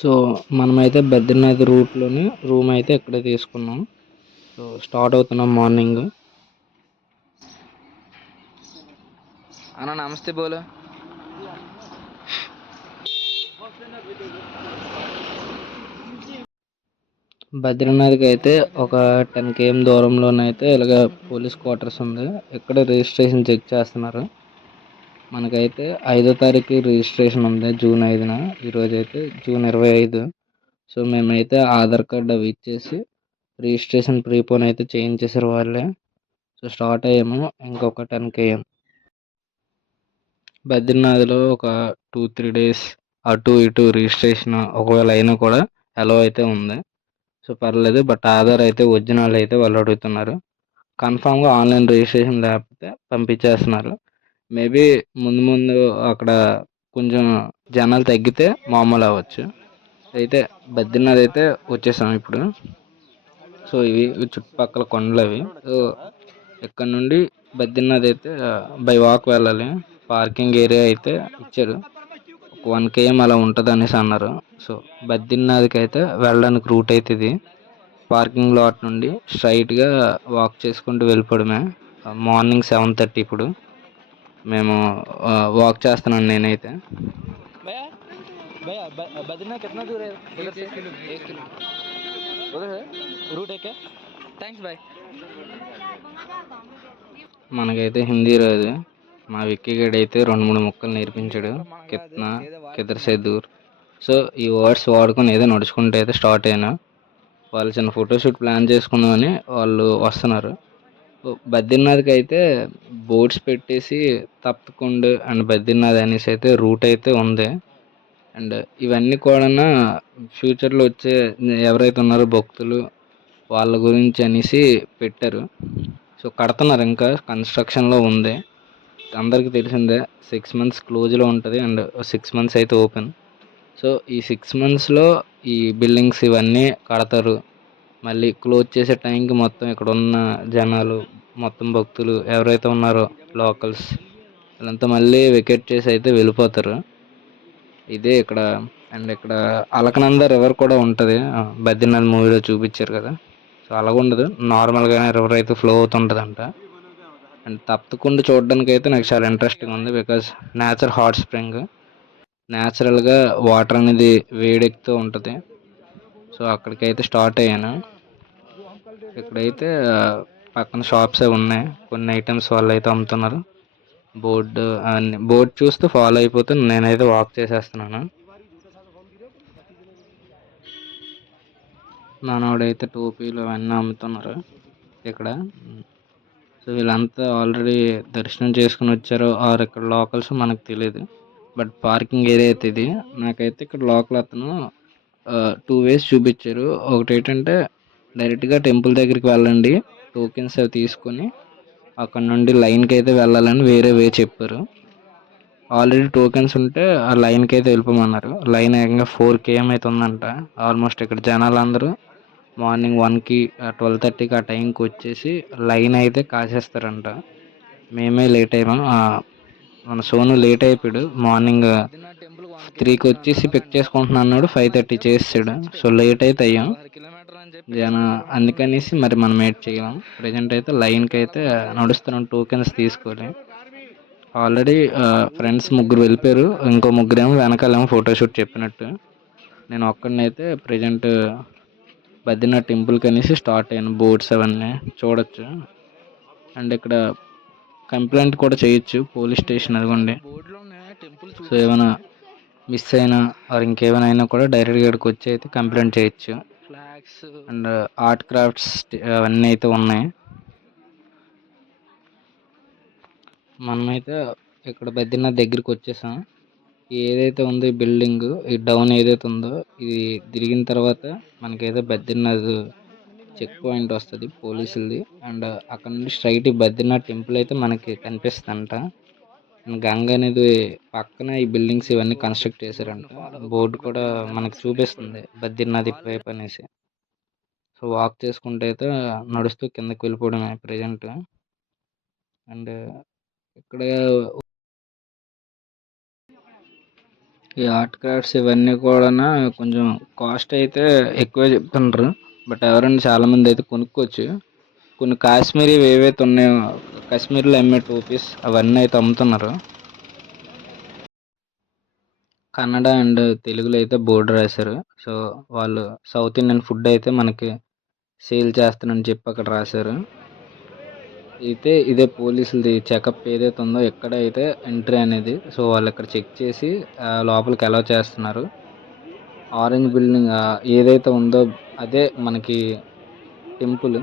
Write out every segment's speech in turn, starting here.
So మనమైతే Badrinath రూట్లోని room అయితే ఇక్కడే తీసుకున్నాం. సో స్టార్ట్ అవుతున్నాం మార్నింగ్. అన్న నమస్తే బోలో. బద్రీనాథ్కి అయితే ఒక టెన్ కేఎం దూరంలోనైతే ఇలాగ పోలీస్ క్వార్టర్స్ ఉంది. ఇక్కడ రిజిస్ట్రేషన్ చెక్ చేస్తున్నారు. మనకైతే ఐదో తారీఖు రిజిస్ట్రేషన్ ఉంది జూన్ ఐదున. ఈరోజు అయితే జూన్ ఇరవై ఐదు. సో మేమైతే ఆధార్ కార్డ్ అవి ఇచ్చేసి రిజిస్ట్రేషన్ ప్రీపోన్ అయితే చేయించేసారు వాళ్ళే. సో స్టార్ట్ అయ్యాము ఇంకొక టెన్ కేఎం. బద్రీనాథ్లో ఒక టూ త్రీ డేస్ అటు ఇటు రిజిస్ట్రేషన్ ఒకవేళ అయినా కూడా అలో అయితే ఉంది. సో పర్లేదు బట్ ఆధార్ అయితే ఒరిజినల్ అయితే వాళ్ళు అడుగుతున్నారు. కన్ఫామ్గా ఆన్లైన్ రిజిస్ట్రేషన్ లేకపోతే పంపించేస్తున్నారు. మేబీ ముందు ముందు అక్కడ కొంచెం జనాలు తగ్గితే మామూలు అవ్వచ్చు. అయితే బద్రీనాథ్ అయితే వచ్చేసాం ఇప్పుడు. సో ఇవి చుట్టుపక్కల కొండలు అవి. సో ఇక్కడ నుండి బద్రీనాథ్ అయితే బై వాక్ వెళ్ళాలి. పార్కింగ్ ఏరియా అయితే ఇచ్చారు. ఒక వన్ కేఎం అలా ఉంటుంది అనేసి అన్నారు. సో బద్రీనాథ్కి అయితే వెళ్ళడానికి రూట్ అయితే ఇది. పార్కింగ్ లాట్ నుండి స్ట్రైట్గా వాక్ చేసుకుంటూ వెళ్ళిపోవడమే. మార్నింగ్ సెవెన్ థర్టీ ఇప్పుడు. మేము వాక్ చేస్తున్నాను నేనైతే भैया भैया ब- बद्रीनाथ कितना दूर है उधर से उधर है रूट है क्या थैंक्स भाई మనకైతే హిందీ రాదు మా విక్కీ గడ్ అయితే రెండు మూడు ముక్కలు నేర్పించాడు కిత్నా కిదర్ సే దూర్ సో ఈ వర్డ్స్ వాడుకొని ఏదో నడుచుకుంటూ అయితే స్టార్ట్ అయినా వాళ్ళు చిన్న ఫోటోషూట్ ప్లాన్ చేసుకుందామని వాళ్ళు వస్తున్నారు బద్రీనాథ్కి అయితే బోర్డ్స్ పెట్టేసి తప్పకుండా అండ్ బద్రీనాథ్ అనేసి అయితే రూట్ అయితే ఉంది. అండ్ ఇవన్నీ కూడా ఫ్యూచర్లో వచ్చే ఎవరైతే ఉన్నారో భక్తులు వాళ్ళ గురించి అనేసి పెట్టారు. సో కడుతున్నారు ఇంకా కన్స్ట్రక్షన్లో ఉంది. అందరికీ తెలిసిందే సిక్స్ మంత్స్ క్లోజ్లో ఉంటుంది అండ్ సిక్స్ మంత్స్ అయితే ఓపెన్. సో ఈ సిక్స్ మంత్స్లో ఈ బిల్డింగ్స్ ఇవన్నీ కడతారు. మళ్ళీ క్లోజ్ చేసే టైంకి మొత్తం ఇక్కడ ఉన్న జనాలు మొత్తం భక్తులు ఎవరైతే ఉన్నారో లోకల్స్ వీళ్ళంతా మళ్ళీ వికెట్ చేసి అయితే వెళ్ళిపోతారు. ఇదే ఇక్కడ అండ్ ఇక్కడ అలకనంద రివర్ కూడా ఉంటుంది. బద్రీనాథ్ మూవీలో చూపించారు కదా. సో అలాగ ఉండదు. నార్మల్గానే రివర్ అయితే ఫ్లో అవుతుంటుందంట. అండ్ తప్పకుండా చూడడానికి అయితే నాకు చాలా ఇంట్రెస్టింగ్ ఉంది బికాజ్ నేచర్ హాట్ స్ప్రింగ్ న్యాచురల్గా వాటర్ అనేది వేడెక్కుతూ ఉంటుంది. సో అక్కడికైతే స్టార్ట్ అయ్యాను. ఇక్కడైతే పక్కన షాప్స్ ఉన్నాయి. కొన్ని ఐటమ్స్ వాళ్ళు అయితే అమ్ముతున్నారు బోర్డు అన్ని బోర్డు చూస్తూ ఫాలో అయిపోతూ నేనైతే వాక్ చేసేస్తున్నాను. నానోడైతే టోపీలు అవన్నీ అమ్ముతున్నారు ఇక్కడ. సో వీళ్ళంతా ఆల్రెడీ దర్శనం చేసుకుని వచ్చారు ఆర్ ఇక్కడ లోకల్స్ మనకు తెలియదు బట్ పార్కింగ్ ఏరియా అయితే ఇది. నాకైతే ఇక్కడ లోకల్ అతను టూ వేస్ చూపించారు. ఒకటి ఏంటంటే డైరెక్ట్గా టెంపుల్ దగ్గరికి వెళ్ళండి. టోకెన్స్ అవి తీసుకొని అక్కడ నుండి లైన్కి అయితే వెళ్ళాలని వేరే వే చెప్పారు. ఆల్రెడీ టోకెన్స్ ఉంటే ఆ లైన్కి అయితే వెళ్ళిపోమన్నారు. లైన్ ఏకంగా ఫోర్ కేఎం అయితే ఉందంట. ఆల్మోస్ట్ ఇక్కడ జనాలు అందరూ మార్నింగ్ వన్కి ట్వెల్వ్ థర్టీకి ఆ టైంకి వచ్చేసి లైన్ అయితే కాసేస్తారంట. మేమే లేట్ అయ్యాము. మన సోను లేట్ అయిపోయాడు. మార్నింగ్ త్రీకి uh, వచ్చేసి పిక్ చేసుకుంటున్నా అన్నాడు. ఫైవ్ థర్టీ చేసాడు సో లేట్ అయితే అయ్యాం. జన అందుకనేసి మరి మనం ఏడ్ చేయలేం. ప్రజెంట్ అయితే లైన్కి అయితే uh, నడుస్తున్నాం. టోకెన్స్ తీసుకొని ఆల్రెడీ ఫ్రెండ్స్ ముగ్గురు వెళ్ళిపోయారు. ఇంకో ముగ్గురేమో వెనకాలేమో ఫోటోషూట్ చెప్పినట్టు. నేను ఒక్కడినైతే ప్రజెంట్ uh, బద్రీనాథ్ టెంపుల్కి అనేసి స్టార్ట్ అయ్యాను. బోర్డ్స్ అవన్నీ చూడొచ్చు. అండ్ ఇక్కడ కంప్లైంట్ కూడా చేయొచ్చు పోలీస్ స్టేషన్ అదిగోండి సో ఏమైనా మిస్ అయినా ఆర్ ఇంకేమైనా అయినా కూడా డైరెక్ట్గా ఇక్కడికి వచ్చి అయితే కంప్లైంట్ చేయొచ్చు. ఫ్లాగ్స్ అండ్ ఆర్ట్ క్రాఫ్ట్స్ అవన్నీ అయితే ఉన్నాయి. మనమైతే ఇక్కడ బద్రీనాథ్ దగ్గరికి వచ్చేసాం. ఏదైతే ఉందో ఈ బిల్డింగ్ ఈ డౌన్ ఏదైతే ఉందో ఇది తిరిగిన తర్వాత మనకైతే బద్రీనాథ్ చెక్ పాయింట్ వస్తుంది పోలీసులది. అండ్ అక్కడ నుండి స్ట్రైట్ ఈ బద్రీనాథ్ టెంపుల్ అయితే మనకి కనిపిస్తుందంట. అండ్ గంగ అనేది పక్కన ఈ బిల్డింగ్స్ ఇవన్నీ కన్స్ట్రక్ట్ చేశారంట. బోర్డు కూడా మనకి చూపిస్తుంది బద్రీనాథ్ పైప్ అనేసి. సో వాక్ చేసుకుంటే అయితే నడుస్తూ కిందకి వెళ్ళిపోవడమే ప్రజెంట్ అండ్ ఇక్కడ ఈ ఆర్ట్ క్రాఫ్ట్స్ ఇవన్నీ కూడా కొంచెం కాస్ట్ అయితే ఎక్కువే చెప్తుండ్రు. బట్ ఎవరైనా చాలామంది అయితే కొనుక్కోవచ్చు. కొన్ని కాశ్మీరీ ఏవైతే ఉన్నాయో కాశ్మీర్లో అమ్మే టోపీస్ అవన్నీ అయితే అమ్ముతున్నారు. కన్నడ అండ్ తెలుగులో అయితే బోర్డు రాశారు. సో వాళ్ళు సౌత్ ఇండియన్ ఫుడ్ అయితే మనకి సేల్ చేస్తానని చెప్పి అక్కడ రాశారు. అయితే ఇదే పోలీసులది చెకప్ ఏదైతే ఉందో ఎక్కడైతే అయితే ఎంట్రీ అనేది సో వాళ్ళు ఇక్కడ చెక్ చేసి లోపలికి అలౌ చేస్తున్నారు. ఆరెంజ్ బిల్డింగ్ ఏదైతే ఉందో అదే మనకి టెంపుల్.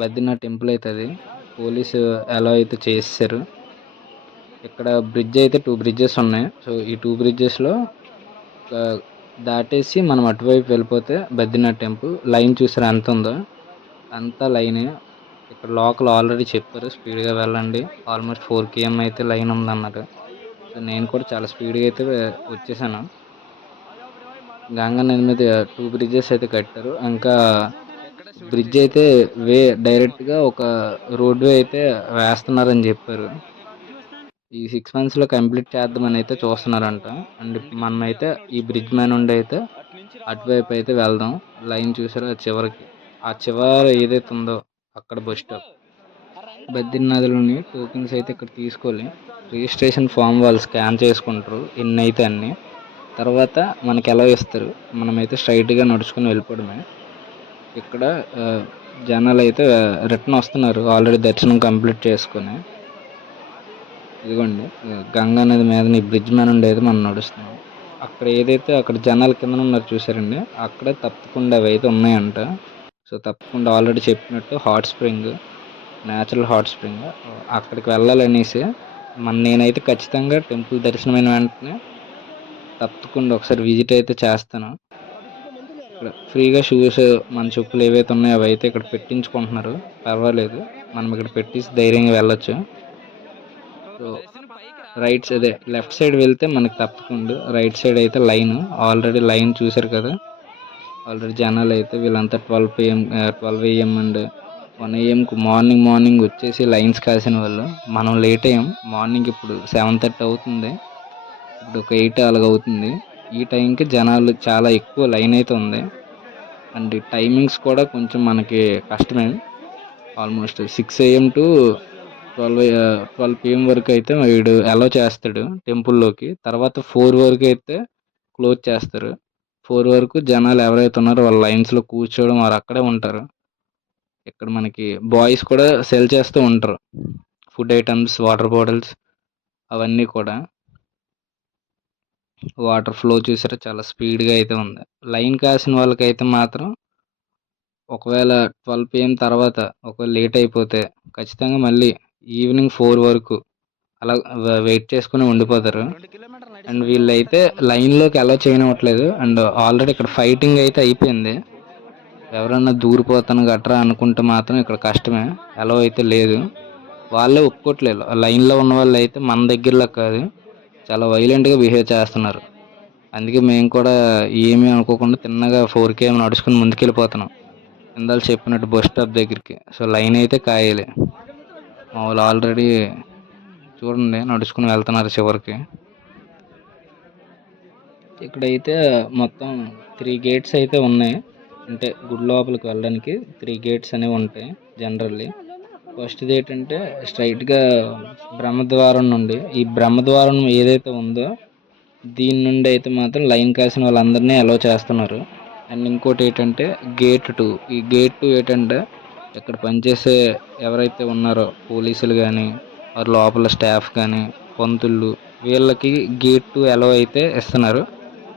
బద్రీనాథ్ టెంపుల్ అయితే అది పోలీసు అలో అయితే చేస్తారు ఇక్కడ బ్రిడ్జ్ అయితే టూ బ్రిడ్జెస్ ఉన్నాయి. సో ఈ టూ బ్రిడ్జెస్లో దాటేసి మనం అటువైపు వెళ్ళిపోతే బద్రీనాథ్ టెంపుల్. లైన్ చూసారా ఎంత ఉందో? అంతా లైనే ఇక్కడ లోకల్ ఆల్రెడీ చెప్పారు. స్పీడ్గా వెళ్ళండి. ఆల్మోస్ట్ ఫోర్ కేఎం అయితే లైన్ ఉందన్నారు. సో నేను కూడా చాలా స్పీడ్గా అయితే వచ్చేసాను. గంగా నది మీద టూ బ్రిడ్జెస్ అయితే కట్టారు. ఇంకా బ్రిడ్జ్ అయితే వే డైరెక్ట్గా ఒక రోడ్ వే అయితే వేస్తున్నారని చెప్పారు. ఈ సిక్స్ మంత్స్లో కంప్లీట్ చేద్దామని అయితే చూస్తున్నారంట. అండ్ మనమైతే ఈ బ్రిడ్జ్ మీద నుండి అయితే అటువైపు అయితే వెళ్దాం. లైన్ చూసారు? ఆ చివరికి ఆ చివరి ఏదైతే ఉందో అక్కడ బస్ స్టాప్ బద్రీనాథ్లోని టోకెన్స్ అయితే ఇక్కడ తీసుకోవాలి. రిజిస్ట్రేషన్ ఫామ్ వాళ్ళు స్కాన్ చేసుకుంటారు. ఎన్ని అయితే అన్ని. తర్వాత మనకి ఎలా ఇస్తారు మనమైతే స్ట్రైట్గా నడుచుకుని వెళ్ళిపోవడమే. ఇక్కడ జనాలు అయితే రిటర్న్ వస్తున్నారు. ఆల్రెడీ దర్శనం కంప్లీట్ చేసుకొని. ఇదిగోండి గంగా నది మీద ఈ బ్రిడ్జ్ మీద నుండి అయితే మనం నడుస్తున్నాం. అక్కడ ఏదైతే అక్కడ జనాలు కింద ఉన్నారు చూసారండి అక్కడే తప్పకుండా అవి అయితే ఉన్నాయంట. సో తప్పకుండా ఆల్రెడీ చెప్పినట్టు hot spring natural hot spring అక్కడికి వెళ్ళాలనేసి మన నేనైతే ఖచ్చితంగా టెంపుల్ దర్శనమైన వెంటనే తప్పకుండా ఒకసారి విజిట్ అయితే చేస్తాను. ఇక్కడ ఫ్రీగా షూస్ మన చెప్పులు ఏవైతే ఉన్నాయో అవి అయితే ఇక్కడ పెట్టించుకుంటున్నారు. పర్వాలేదు. మనం ఇక్కడ పెట్టేసి ధైర్యంగా వెళ్ళొచ్చు. సో రైట్ అదే లెఫ్ట్ సైడ్ వెళ్తే మనకి తప్పకుండా రైట్ సైడ్ అయితే లైన్ ఆల్రెడీ లైన్ చూశారు కదా. ఆల్రెడీ జనాలు అయితే వీళ్ళంతా twelve PM twelve AM and one ఏఎంకి morning morning వచ్చేసి లైన్స్ కాసిన వాళ్ళు. మనం లేట్ అయ్యాం. మార్నింగ్ ఇప్పుడు సెవెన్ థర్టీ అవుతుంది. ఇప్పుడు ఒక ఎయిట్ అలాగ అవుతుంది ఈ టైంకి జనాలు చాలా ఎక్కువ లైన్ అయితే ఉంది. అండ్ టైమింగ్స్ కూడా కొంచెం మనకి కష్టమే. Almost six AM to twelve twelve PM వరకు అయితే వీడు అలో చేస్తాడు టెంపుల్లోకి. తర్వాత ఫోర్ వరకు అయితే క్లోజ్ చేస్తారు. ఫోర్ వరకు జనాలు ఎవరైతే ఉన్నారో వాళ్ళ లైన్స్లో కూర్చోవడం వారు అక్కడే ఉంటారు. ఇక్కడ మనకి బాయ్స్ కూడా సెల్ చేస్తూ ఉంటారు. ఫుడ్ ఐటమ్స్ వాటర్ బాటిల్స్ అవన్నీ కూడా. వాటర్ ఫ్లో చూసారా? చాలా స్పీడ్గా అయితే ఉంది. లైన్ కాసిన వాళ్ళకైతే మాత్రం ఒకవేళ ట్వెల్వ్ పిఎం తర్వాత ఒకవేళ లేట్ అయిపోతే ఖచ్చితంగా మళ్ళీ ఈవినింగ్ ఫోర్ వరకు అలా వెయిట్ చేసుకుని ఉండిపోతారు. అండ్ వీళ్ళైతే లైన్లోకి అలౌ చేయనివ్వట్లేదు అండ్ ఆల్రెడీ ఇక్కడ ఫైటింగ్ అయితే అయిపోయింది. ఎవరన్నా దూరిపోతాను గట్రా అనుకుంటే మాత్రం ఇక్కడ కష్టమే. అలౌ అయితే లేదు. వాళ్ళే ఒప్పుకోవట్లేదు లైన్లో ఉన్న వాళ్ళు అయితే మన దగ్గరలో కాదు. చాలా వైలెంట్గా బిహేవ్ చేస్తున్నారు. అందుకే మేము కూడా ఏమీ అనుకోకుండా తిన్నగా ఫోర్ కే నడుచుకుని ముందుకెళ్ళిపోతున్నాం. ఇందాక చెప్పినట్టు బస్ స్టాప్ దగ్గరికి. సో లైన్ అయితే కాయాలి. మా వాళ్ళు ఆల్రెడీ చూడండి నడుచుకుని వెళ్తున్నారు చివరికి. ఇక్కడైతే మొత్తం త్రీ గేట్స్ అయితే ఉన్నాయి. అంటే గుడి లోపలికి వెళ్ళడానికి త్రీ గేట్స్ అనేవి ఉంటాయి జనరల్లీ ఫస్ట్ది ఏంటంటే స్ట్రైట్గా బ్రహ్మద్వారం నుండి ఈ బ్రహ్మద్వారం ఏదైతే ఉందో దీని నుండి అయితే మాత్రం లైన్ కాసిన వాళ్ళందరినీ అలో చేస్తున్నారు. అండ్ ఇంకోటి ఏంటంటే గేట్ టూ ఈ గేట్ టూ ఏంటంటే ఇక్కడ పనిచేసే ఎవరైతే ఉన్నారో పోలీసులు కానీ వారి లోపల స్టాఫ్ కానీ పంతులు వీళ్ళకి గేట్ టూ అలో అయితే ఇస్తున్నారు.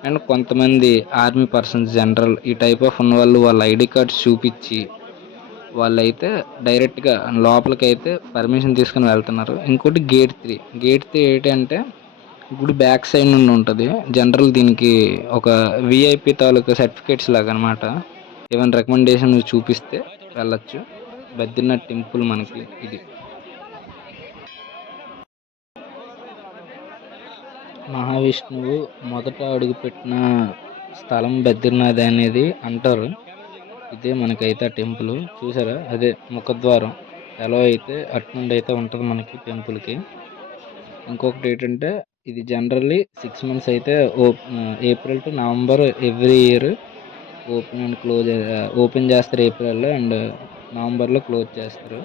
అండ్ కొంతమంది ఆర్మీ పర్సన్స్ జనరల్ ఈ టైప్ ఆఫ్ ఉన్న వాళ్ళు వాళ్ళ ఐడి కార్డ్స్ చూపించి వాళ్ళైతే డైరెక్ట్గా లోపలికి అయితే పర్మిషన్ తీసుకుని వెళ్తున్నారు. ఇంకోటి గేట్ త్రీ. గేట్ త్రీ ఏంటంటే గుడి బ్యాక్ సైడ్ నుండి ఉంటుంది. జనరల్ దీనికి ఒక విఐపి తాలూకా సర్టిఫికేట్స్ లాగా అనమాట ఏమైనా రికమెండేషన్ చూపిస్తే వెళ్ళొచ్చు. బద్రీనాథ్ టెంపుల్ మనకి ఇది. మహావిష్ణువు మొదట అడుగుపెట్టిన స్థలం బద్రీనాథ్ అనేది అంటారు. ఇదే మనకైతే ఆ టెంపుల్. చూసారా? అదే ముఖద్వారం. ఎలా అయితే అటు నుండి అయితే ఉంటుంది మనకి టెంపుల్కి. ఇంకొకటి ఏంటంటే ఇది జనరల్లీ సిక్స్ మంత్స్ అయితే ఓప్ April to November every year open and close open చేస్తారు ఏప్రిల్లో అండ్ నవంబర్లో క్లోజ్ చేస్తారు.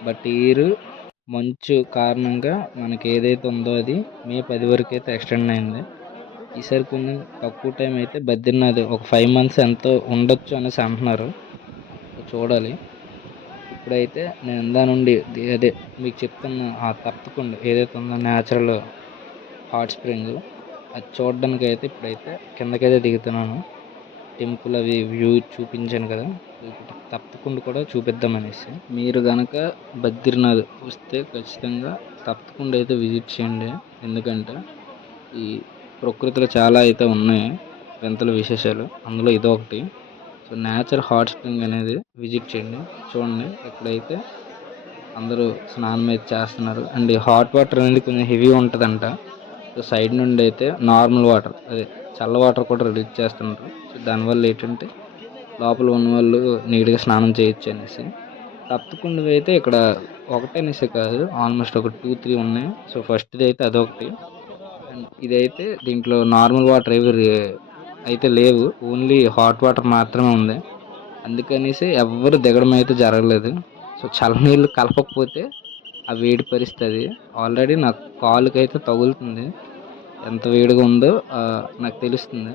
బట్ ఇయర్ మంచు కారణంగా మనకి ఏదైతే ఉందో అది మే పది వరకు అయితే ఎక్స్టెండ్ అయింది. ఈసారి కొంచెం తక్కువ టైం అయితే బద్రీనాథ్ ఒక ఫైవ్ మంత్స్ ఎంతో ఉండొచ్చు అనేసి అంటున్నారు. చూడాలి. ఇప్పుడైతే నేను ఇందా నుండి అదే మీకు చెప్తున్న ఆ తప్పకుండా ఏదైతే ఉందో న్యాచురల్ హాట్ స్ప్రింగ్ అది చూడడానికి అయితే ఇప్పుడైతే కిందకైతే దిగుతున్నాను. టెంపుల్ అవి వ్యూ చూపించాను కదా తప్పకుండా కూడా చూపిద్దామనేసి మీరు కనుక బద్రీనాథ్ వస్తే ఖచ్చితంగా తప్పకుండా అయితే విజిట్ చేయండి. ఎందుకంటే ఈ ప్రకృతిలో చాలా అయితే ఉన్నాయి వింతల విశేషాలు. అందులో ఇదొకటి. సో నేచర్ హాట్ స్ప్రింగ్ అనేది విజిట్ చేయండి. చూడండి ఇక్కడైతే అందరూ స్నానం అయితే చేస్తున్నారు. అండ్ ఈ హాట్ వాటర్ అనేది కొంచెం హెవీ ఉంటుందంట. సో సైడ్ నుండి అయితే నార్మల్ వాటర్ అదే చల్ల వాటర్ కూడా రిలీజ్ చేస్తున్నారు. సో దానివల్ల ఏంటంటే లోపల ఉన్న వాళ్ళు నీట్గా స్నానం చేయొచ్చు అనేసి. తప్పకుండా అయితే ఇక్కడ ఒకటనేసి కాదు ఆల్మోస్ట్ ఒక టూ త్రీ ఉన్నాయి. సో ఫస్ట్ది అయితే అదొకటి. ఇదైతే దీంట్లో నార్మల్ వాటర్ ఏవి అయితే లేవు ఓన్లీ హాట్ వాటర్ మాత్రమే ఉంది. అందుకనేసి ఎవ్వరు దిగడం అయితే జరగలేదు. సో చల్లనీళ్ళు కలపకపోతే ఆ వేడి పరిస్థితి. ఆల్రెడీ నాకు కాలుకి అయితే తగులుతుంది. ఎంత వేడిగా ఉందో నాకు తెలుస్తుంది.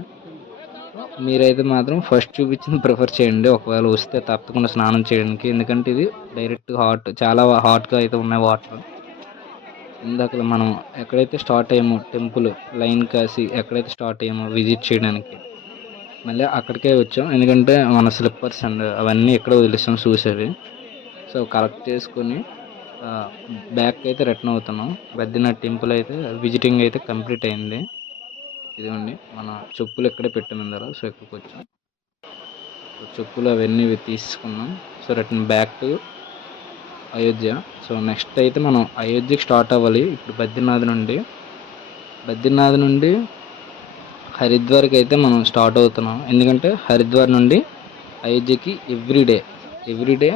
మీరైతే మాత్రం ఫస్ట్ చూపించింది ప్రిఫర్ చేయండి. ఒకవేళ వస్తే తప్పకుండా స్నానం చేయడానికి ఎందుకంటే ఇది డైరెక్ట్ హాట్ చాలా హాట్గా అయితే ఉన్నాయి వాటర్ ఇందాక మనం ఎక్కడైతే స్టార్ట్ అయ్యామో టెంపుల్ లైన్ కాసి ఎక్కడైతే స్టార్ట్ అయ్యామో విజిట్ చేయడానికి మళ్ళీ అక్కడికే వచ్చాం. ఎందుకంటే మన స్లిప్పర్స్ అండ్ అవన్నీ ఎక్కడ వదిలేసాం చూసేవి. సో కలెక్ట్ చేసుకొని బ్యాక్ అయితే రిటర్న్ అవుతున్నాం. బద్రీనాథ్ టెంపుల్ అయితే విజిటింగ్ అయితే కంప్లీట్ అయింది. ఇదిగోండి మన చెప్పులు ఇక్కడే పెట్టాం ఇందాక? సో ఇక్కడికి వచ్చాం. చెప్పులు అవన్నీ తీసుకున్నాం. So return back to Ayodhya. So next అయితే మనం అయోధ్యకి స్టార్ట్ అవ్వాలి. ఇప్పుడు బద్రీనాథ్ నుండి. బద్రీనాథ్ నుండి హరిద్వార్కి అయితే మనం స్టార్ట్ అవుతున్నాం. ఎందుకంటే హరిద్వార్ నుండి అయోధ్యకి ఎవ్రీడే ఎవ్రీడే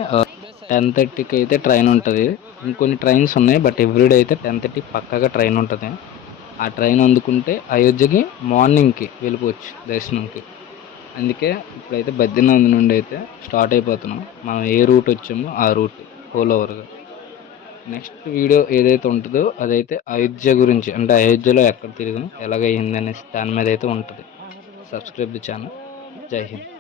టెన్ థర్టీకి అయితే ట్రైన్ ఉంటుంది. ఇంకొన్ని ట్రైన్స్ ఉన్నాయి బట్ ఎవ్రీడే అయితే టెన్ థర్టీ పక్కాగా ట్రైన్ ఉంటుంది. ఆ ట్రైన్ అందుకుంటే అయోధ్యకి మార్నింగ్కి వెళ్ళిపోవచ్చు దర్శనంకి. అందుకే ఇప్పుడైతే బద్రీనాథ్ నుండి అయితే స్టార్ట్ అయిపోతున్నాం. మనం ఏ రూట్ వచ్చామో ఆ రూట్ హోల్ నెక్స్ట్ వీడియో ఏదైతే ఉంటుందో అదైతే అయోధ్య గురించి అంటే అయోధ్యలో ఎక్కడ తిరిగాం ఎలాగ అనేసి దాని మీద అయితే ఉంటుంది. సబ్స్క్రైబ్ ది ఛానల్ జై హింద్.